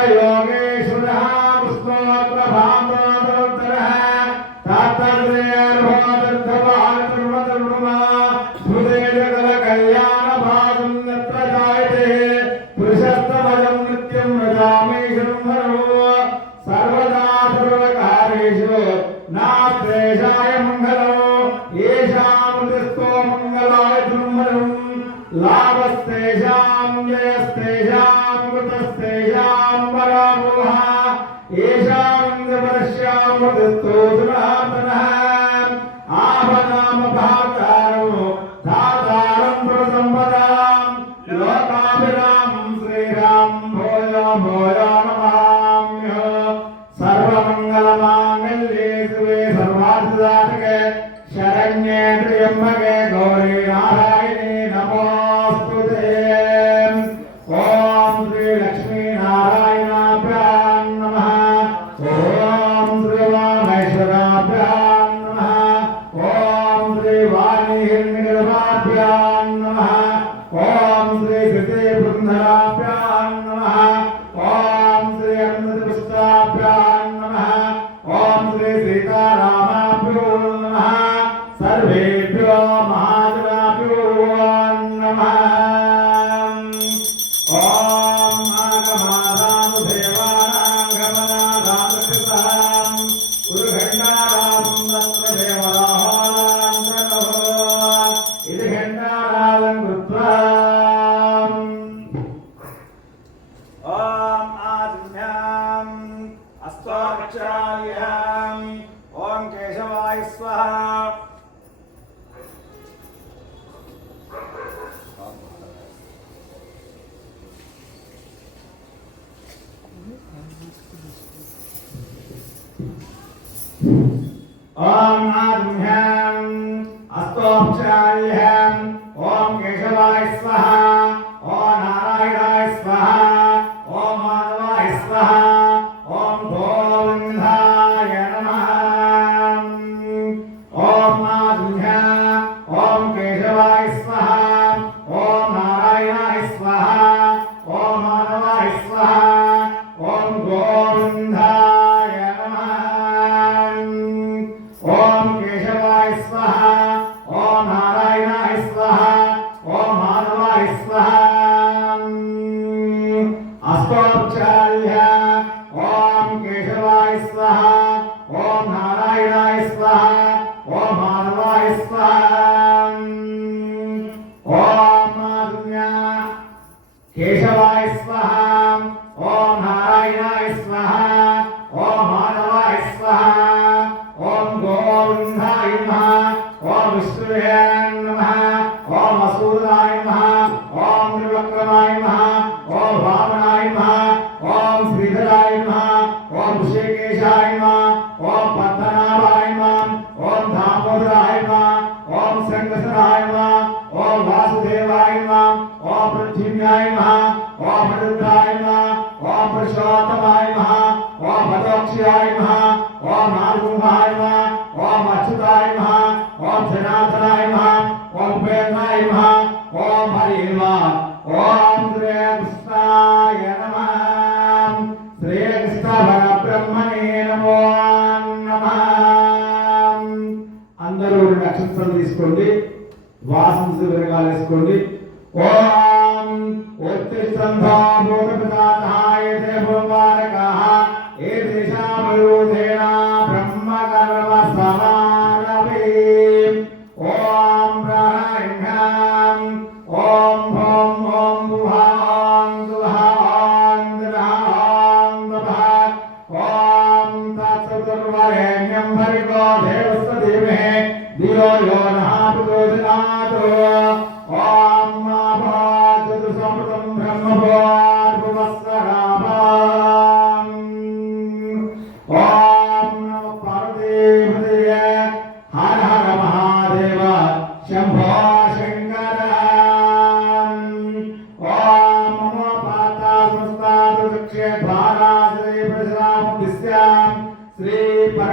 துணையாக मांगल्ये सर्वार्थदातके शरण्ये त्र्यम्बके गौरी नारायण I Montreal. नमः ओम पृथ्व्याय नमः ओम रुद्राय नमः ओम पुरुषोत्तमाय नमः ओम भदोक्षाय नमः ओम नारूहाय नमः ओम अच्युताय नमः ओम सनातनाय नमः ओम वेदाय नमः ओम हरि नमः ओम श्री कृष्णाय नमः श्री कृष्ण परब्रह्मणे नमो नमः అందరూ రెండు నక్షత్రాలు తీసుకోండి వాసన శిబిరకాలు వేసుకోండి ఓం ఉత్తిష్టంభాభూతపదాయతే భూమారకాః ఏతేషామయోధేన బ్రహ్మకర్మ సమానపి ఓం బ్రహ్మం ఓం హోం హోం గుహాం గుహాం గ్రహాం గుహ ఓం తత్సతుర్వరేణ్యం భరిగో దేవస్వ దేవే దియో యో నః పురోధనాతో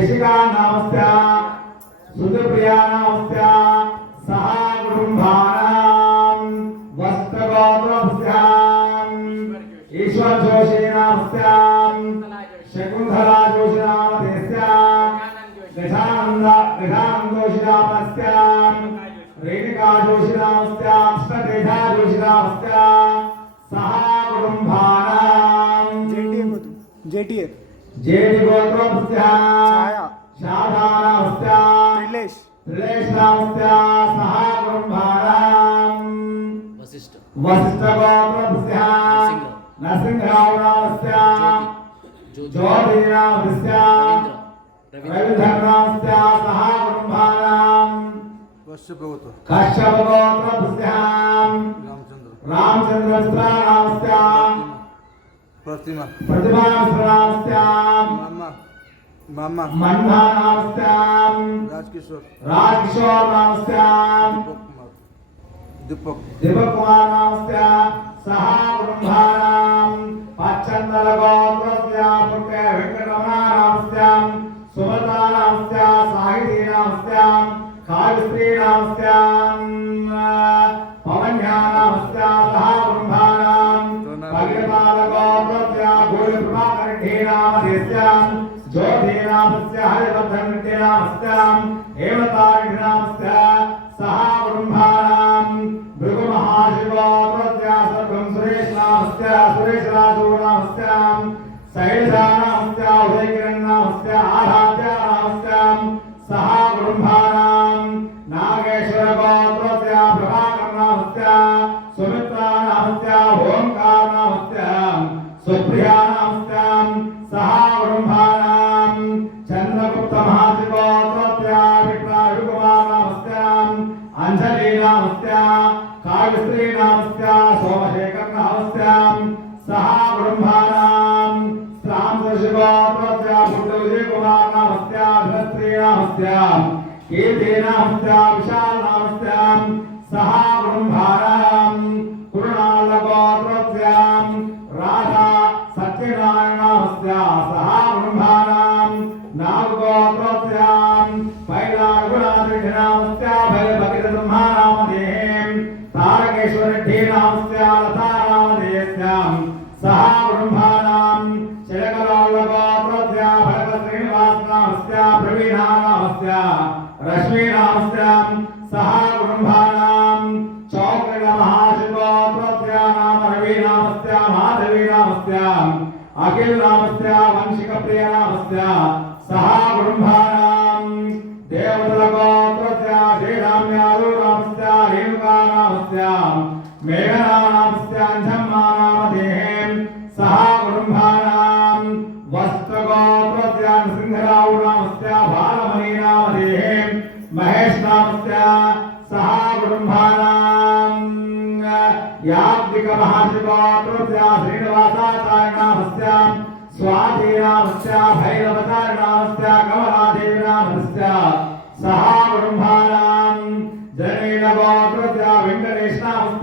శశికా నామస్య సుధప్రియా నామస్య సహా కుటుంబానాం వస్త్రగోత్రస్యాం ఈశ్వర జోషి నామస్యాం శకుంధరా జోషి నామధేస్యాం గజానంద గజానందోషి నామస్యాం రేణుకా జోషి నామస్యాం అష్టదేశా జోషి నామస్యాం సహా కుటుంబానాం జేటీఎఫ్ జేటీఎఫ్ జేడిగోత్రోస్య శాఖానాస్య త్రిలేష్. త్రిలేష్నాస్య సహా బ్రహ్మాణాం వశిష్ఠ వశిష్ఠ గోత్రోస్య నరసింహావనాస్య జ్యోతిరాస్య రవిధర్నాస్య సహా బ్రహ్మాణాం కశ్యప గోత్రోస్య రామచంద్రస్య రామచంద్రస్య प्रतिमा प्रतिमास्त्रास्त्याम मामा मामा मंधानास्त्याम राजकिशोर राजकिशोर नामस्त्याम दीपक कुमार दीपक दीपक कुमार नामस्त्याम सहा ब्रह्माणाम पच्चंदल गोत्रस्या पुत्र वेंकटरमणानामस्त्याम विस्त्रीणामस्या सोमशेखरनामस्याम् सः ब्रह्माणाम् सां सशिवाप्रत्या पुण्डविजयकुमारनामस्याभिरस्त्रीणामस्याम् कीर्तीनामस्याम् विशालनामस्याम् सः ब्रह्माणाम् कुरुणालगोत्रस्याम् राधा सत्यनारायणामस्या सः ब्रह्माणाम् नागोत्रस्याम् पैलागुणादृढनामस्या भयभगिरब्रह्माणामदेहेम् తారకేశ్వరఠీనామస్యాలతారామధేయస్యాం సహా బ్రహ్మాణాం శరకరాళ్ళపాత్రస్యా భరతశ్రీనివాసనామస్యా ప్రవీణానామస్యా రశ్మీనామస్యాం సహా బ్రహ్మాణాం చౌక్రిక మహాశిల్పాత్రస్యా నామ రవీనామస్యా మాధవీనామస్యాం అఖిల్ నామస్యా వంశిక ప్రియనామస్యా సహా బ్రహ్మాణాం स्याम् मेघनानां स्याञ्झम्मानामधेहेम् सः कुटुम्बानाम् वस्त्रगोत्रस्याम् सिंहरावुणामस्या भालमणीनामधेहेम् महेशनामस्या सः कुटुम्बानाम् याज्ञिकमहर्षिगोत्रस्या श्रीनिवासाचार्यनामस्याम् स्वाधीनामस्या भैरवचार्यनामस्या कमलादेवीनामस्या सः कुटुम्बानाम् जनेन गोत्रस्या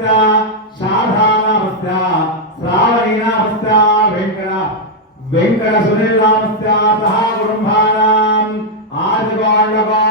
వస్త్ర సాధారణవస్త్ర శ్రావణీనావస్త్ర వెంకట వెంకట సునీలావస్త్ర సహా కుటుంబానాం ఆదివాండవా